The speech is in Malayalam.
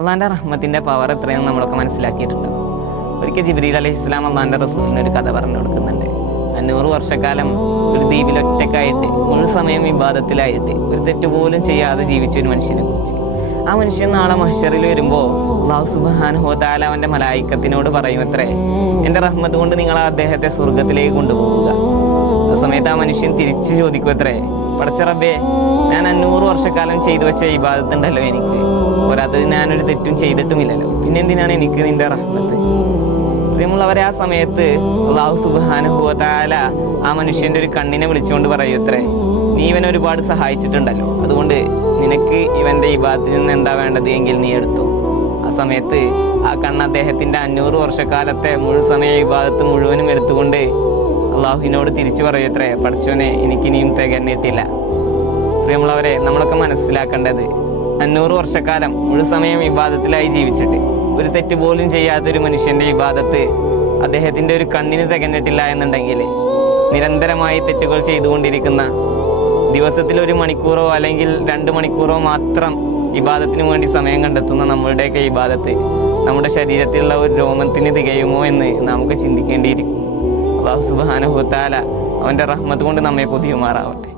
അള്ളാഹിൻ്റെ റഹ്മത്തിൻ്റെ പവർ എത്രയെന്ന് നമ്മളൊക്കെ മനസ്സിലാക്കിയിട്ടുണ്ട്. ഒരിക്കൽ ജിബ്രീൽ അലൈഹിസ്സലാം അള്ളാഹിൻ്റെ റസൂലിന് ഒരു കഥ പറഞ്ഞു കൊടുക്കുന്നുണ്ട്. 500 വർഷക്കാലം ഒരു ദ്വീപിൽ ഒറ്റക്കായിട്ട് മുഴു സമയം വിവാദത്തിലായിട്ട് ഒരു തെറ്റ് പോലും ചെയ്യാതെ ജീവിച്ച ഒരു മനുഷ്യനെ കുറിച്ച്. ആ മനുഷ്യൻ നാളെ മഹ്ശറിൽ വരുമ്പോൾ അല്ലാഹു സുബ്ഹാനഹു വ തആല അവൻ്റെ മലായിക്കത്തിനോട് പറയും അത്രേ, എൻ്റെ റഹ്മത്ത് കൊണ്ട് നിങ്ങൾ അദ്ദേഹത്തെ സ്വർഗത്തിലേക്ക് കൊണ്ടുപോകുക. ആ സമയത്ത് ആ മനുഷ്യൻ തിരിച്ചു ചോദിക്കും അത്രേ, പടച്ച റബ്ബേ, ഞാൻ 500 വർഷക്കാലം ചെയ്തു വെച്ച ഇബാദത്തുണ്ടല്ലോ എനിക്ക്, പോരാത്തത് ഞാനൊരു തെറ്റും ചെയ്തിട്ടുമില്ലല്ലോ, പിന്നെ എന്തിനാണ് എനിക്ക് നിന്റെ റഹ്മത്ത്? പ്രിയമുള്ളവരെ, ആ സമയത്ത് അല്ലാഹു സുബ്ഹാനഹു വ തആല ആ മനുഷ്യന്റെ ഒരു കണ്ണിനെ വിളിച്ചുകൊണ്ട് പറയും അത്രേ, നീ ഇവനെ ഒരുപാട് സഹായിച്ചിട്ടുണ്ടല്ലോ, അതുകൊണ്ട് നിനക്ക് ഇവന്റെ ഇബാദത്തിൽ നിന്ന് എന്താ വേണ്ടത് എങ്കിൽ നീ എടുത്തു. ആ സമയത്ത് ആ കണ്ണ് അദ്ദേഹത്തിന്റെ 500 വർഷക്കാലത്തെ മുഴുസമയ ഇബാദത്ത് മുഴുവനും എടുത്തുകൊണ്ട് അള്ളാഹുവിനോട് തിരിച്ചു പറയത്രേ, പഠിച്ചോനെ, എനിക്കിനിയും തികഞ്ഞിട്ടില്ല. പ്രിയമുള്ളവരെ, നമ്മളൊക്കെ മനസ്സിലാക്കേണ്ടത് 500 വർഷക്കാലം മുഴുസമയം ഇബാദത്തിലായി ജീവിച്ചിട്ട് ഒരു തെറ്റ് പോലും ചെയ്യാത്തൊരു മനുഷ്യന്റെ ഇബാദത്ത് അദ്ദേഹത്തിന്റെ ഒരു കണ്ണിന് തികഞ്ഞിട്ടില്ല എന്നുണ്ടെങ്കിൽ, നിരന്തരമായി തെറ്റുകൾ ചെയ്തുകൊണ്ടിരിക്കുന്ന, ദിവസത്തിൽ 1 മണിക്കൂറോ അല്ലെങ്കിൽ 2 മണിക്കൂറോ മാത്രം ഇബാദത്തിന് വേണ്ടി സമയം കണ്ടെത്തുന്ന നമ്മളുടെയൊക്കെ ഇബാദത്ത് നമ്മുടെ ശരീരത്തിലുള്ള ഒരു രോമത്തിന് തികയുമോ എന്ന് നമുക്ക് ചിന്തിക്കേണ്ടിയിരിക്കും. അല്ലാഹു സുബ്ഹാനഹു വ തആല അവൻ്റെ റഹ്മത്ത് കൊണ്ട് നമ്മെ പൊതിയുമാറാവട്ടെ.